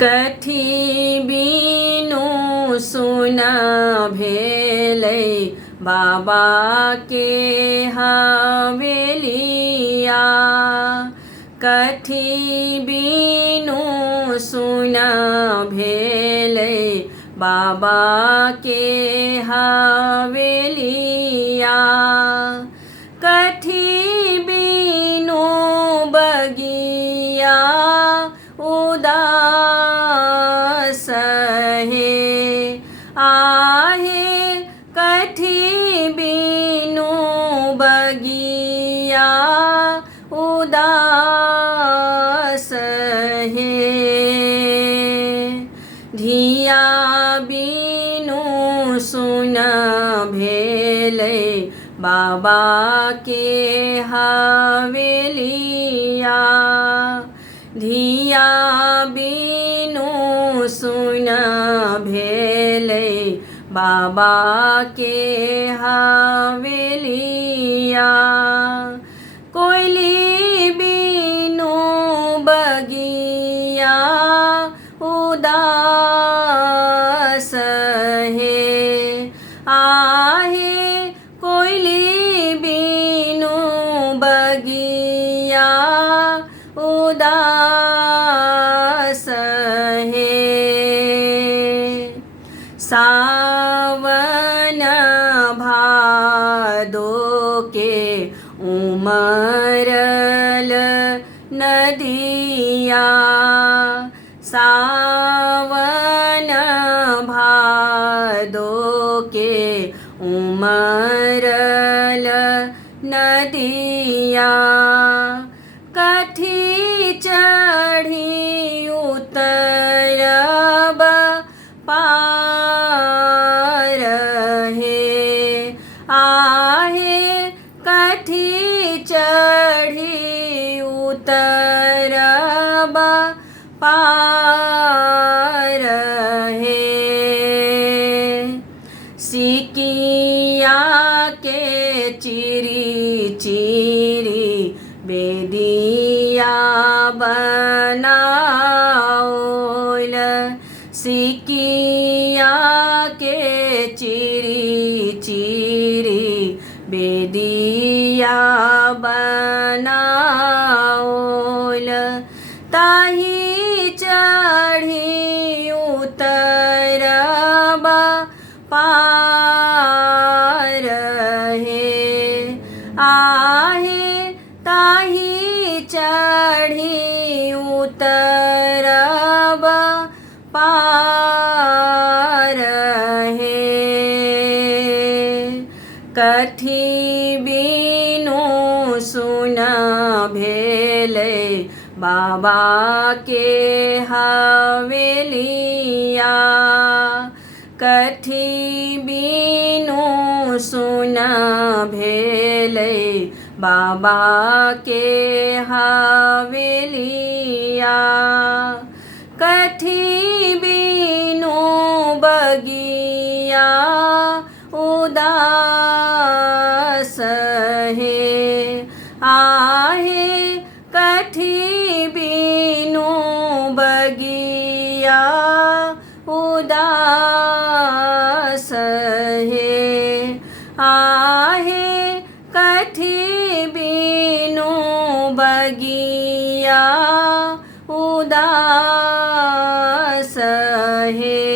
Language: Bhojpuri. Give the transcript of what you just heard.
कथी बीनु सुना भेलै बाबा के हवेलिया। कथी बीनु सुना भेलै बाबा के हवेलिया। कथी बीनु बगिया उदास है। आहे कथी बीनु बगिया उदास है। धिया बीनु सुना भेलै बाबा के हवेलिया। धिया बीनु सुना भेलै बाबा के हवेलिया। कोयली बीनु बगिया उदास है। आहे कोयली बीनु बगिया उदास है। सावन भादो के उमरल नदिया। सावन भादो के उमरल नदिया। कथी चढ़ी उतरब पार है। आहे कथी चढ़ी उतरब पार है। सिकिया के चिरी चिरी बेदिया बनाओल। सिकिया के चिरी चिरी बेदिया बनाओल। ताही चढ़ी उतरब पार है। आहे ताही चढ़ी उतरब पार है। कथी बीनु सुना भेलै बाबा के हवेलिया। कथी बीनु सुना भेलै बाबा के हवेलिया। कथी बीनु बगिया उदास है। आहे कथी बीनु बगिया उदास है। आहे कथी बीनु बगिया उदास है।